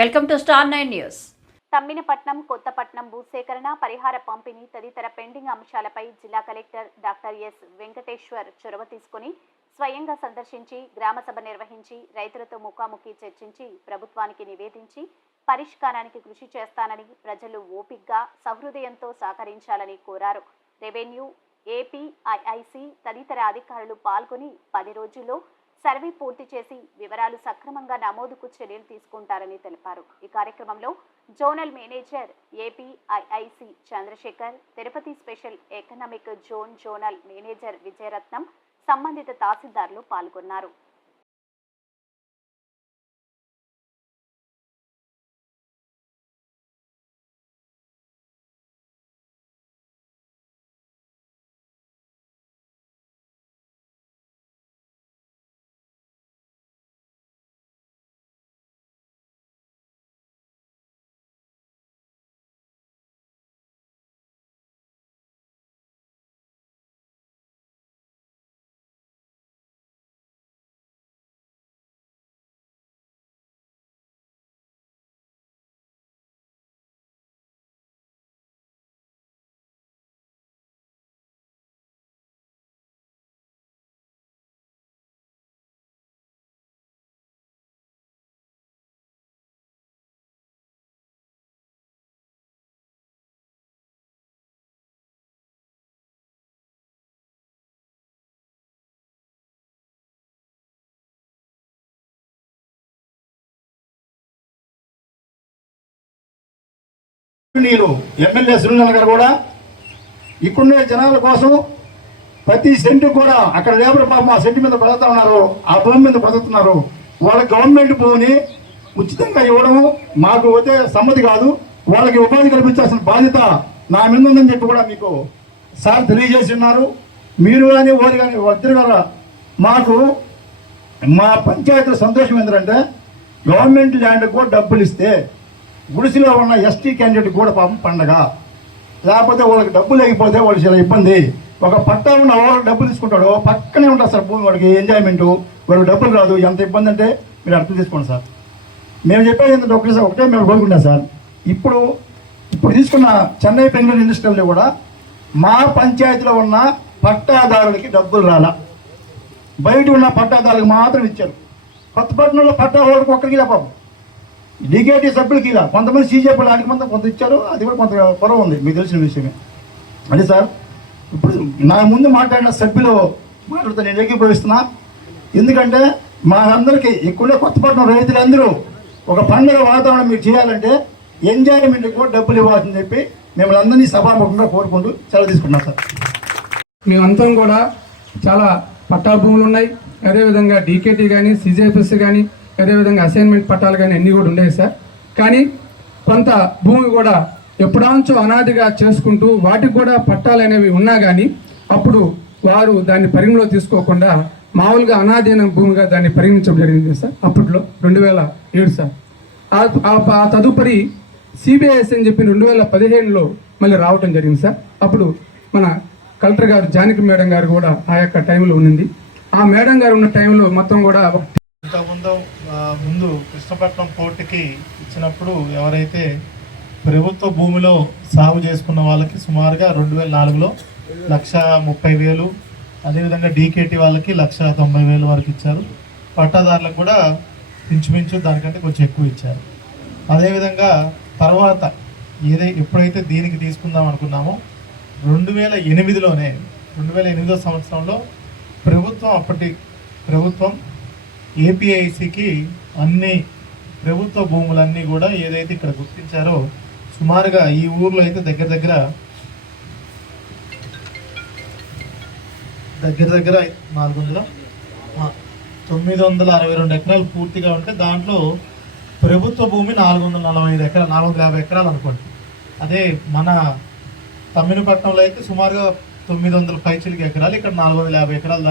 Welcome to star 9 news. Thamminapatnam, Kothapatnam భూసేకరణ, పరిహార పంపిణీ తదితర పెండింగ్ అంశాలపై జిల్లా కలెక్టర్ డాక్టర్ ఎస్ వెంకటేశ్వర్ చొరవ తీసుకుని స్వయంగా సందర్శించి గ్రామ సభ నిర్వహించి రైతులతో ముఖాముఖి చర్చించి ప్రభుత్వానికి నివేదించి పరిష్కారానికి కృషి చేస్తానని ప్రజలు ఓపికగా సహృదయంతో సహకరించాలని కోరారు. రెవెన్యూ, ఏపీఐఐసి తదితర అధికారులు పాల్గొని 10 రోజుల్లో సర్వే పూర్తి చేసి వివరాలు సక్రమంగా నమోదుకు చర్యలు తీసుకుంటారని తెలిపారు. ఈ కార్యక్రమంలో zonal manager APIIC Chandrasekhar, Tirupati special economic zone zonal manager Vijayaratnam, సంబంధిత తహసీల్దార్లు పాల్గొన్నారు. ఎమ్మెల్యే సునీల్ గారు కూడా ఇక్కడున్న జనాల కోసం ప్రతి సెంటు కూడా అక్కడ లేబర్ పాపం ఆ సెంటు మీద బతుకుతా ఉన్నారు, ఆ భూమి మీద బతుకుతున్నారు. వాళ్ళ గవర్నమెంట్ భూమిని ఉచితంగా ఇవ్వడము మాకు వచ్చే సమ్మతి కాదు. వాళ్ళకి ఉపాధి కల్పించాల్సిన బాధ్యత నా మీద ఉందని చెప్పి కూడా మీకు సార్ తెలియజేసి ఉన్నారు. మీరు కానీ ఓరు కానీ వద్దరు కదా. మాకు మా పంచాయతీల సంతోషం ఏంటంటే గవర్నమెంట్ ల్యాండ్కి కూడా డబ్బులు ఇస్తే గుడిసిలో ఉన్న ఎస్టీ క్యాండిడేట్ కూడా పాపం పండగ. లేకపోతే వాళ్ళకి డబ్బులు లేకపోతే వాళ్ళు చాలా ఇబ్బంది. ఒక పట్టా ఉన్న వాళ్ళకి డబ్బులు తీసుకుంటాడు, పక్కనే ఉంటారు సార్ భూమి, వాడికి ఎంజాయ్మెంటు, వాళ్ళకి డబ్బులు రాదు. ఎంత ఇబ్బంది అంటే మీరు అర్థం చేసుకోండి సార్. మేము చెప్పేది ఏంటంటే ఒకటే మేము కోరుకుంటాం సార్. ఇప్పుడు తీసుకున్న చెన్నై బెంగళూరు ఇండస్ట్రీలో కూడా మా పంచాయతీలో ఉన్న పట్టాదారులకి డబ్బులు రాలా, బయట ఉన్న పట్టాదారులకు మాత్రం ఇచ్చారు. కొత్తపట్నంలో పట్టా వాళ్ళకి ఒక్కరికి పాపం, డికేటీ సభ్యులకి ఇలా కొంతమంది సీజేపీ లాంటి మంది కొంత ఇచ్చారు, అది కూడా కొంత పొరవ ఉంది, మీకు తెలిసిన విషయమే. అది సార్ ఇప్పుడు నా ముందు మాట్లాడిన సభ్యులు మాట్లాడుతూ నేను ఏకీభవిస్తున్నా. ఎందుకంటే మా అందరికీ ఇక్కడ కొత్తపట్నం రైతులందరూ ఒక పండుగ వాతావరణం మీరు చేయాలంటే ఎంజాయ్మెంట్కి కూడా డబ్బులు ఇవ్వాలని చెప్పి మిమ్మల్ని అందరినీ సభాముఖంగా కోరుకుంటూ సెలవు తీసుకున్నాం సార్. మేమంతా కూడా చాలా పట్టా భూములు ఉన్నాయి, అదేవిధంగా డీకేటీ కానీ సీజేపీఎస్ కానీ అదేవిధంగా అసైన్మెంట్ పట్టాలు కానీ అన్నీ కూడా ఉండేవి సార్. కానీ కొంత భూమి కూడా ఎప్పుడాంచో అనాదిగా చేసుకుంటూ వాటికి కూడా పట్టాలు అనేవి ఉన్నా కానీ అప్పుడు వారు దాన్ని పరిగణలో తీసుకోకుండా మామూలుగా అనాదైన భూమిగా దాన్ని పరిగణించడం జరిగింది సార్. అప్పట్లో 2007 సార్. ఆ తదుపరి సిబిఐఎస్ అని చెప్పి 2015లో మళ్ళీ రావటం జరిగింది సార్. అప్పుడు మన కలెక్టర్ గారు జానకి మేడం గారు కూడా ఆ యొక్క టైంలో ఉన్నింది. ఆ మేడం గారు ఉన్న టైంలో మొత్తం కూడా ముందు కృష్ణపట్నం పోర్టుకి ఇచ్చినప్పుడు ఎవరైతే ప్రభుత్వ భూమిలో సాగు చేసుకున్న వాళ్ళకి సుమారుగా 2004లో 1,30,000, అదేవిధంగా డీకేటీ వాళ్ళకి 1,90,000 వరకు ఇచ్చారు. పట్టాదారులకు కూడా ఇంచుమించు దానికంటే కొంచెం ఎక్కువ ఇచ్చారు. అదేవిధంగా తర్వాత ఎప్పుడైతే దీనికి తీసుకుందాం అనుకున్నామో 2008 సంవత్సరంలో అప్పటి ప్రభుత్వం ఏపీఐసికి అన్ని ప్రభుత్వ భూములన్నీ కూడా ఏదైతే ఇక్కడ గుర్తించారో సుమారుగా ఈ ఊర్లో అయితే దగ్గర దగ్గర 962 ఎకరాలు పూర్తిగా ఉంటే దాంట్లో ప్రభుత్వ భూమి 445 ఎకరాలు, 450 ఎకరాలు అనుకోండి. అదే మన తమ్మినపట్నంలో అయితే సుమారుగా 900 పైచిలికి ఎకరాలు, ఇక్కడ 450 ఎకరాలు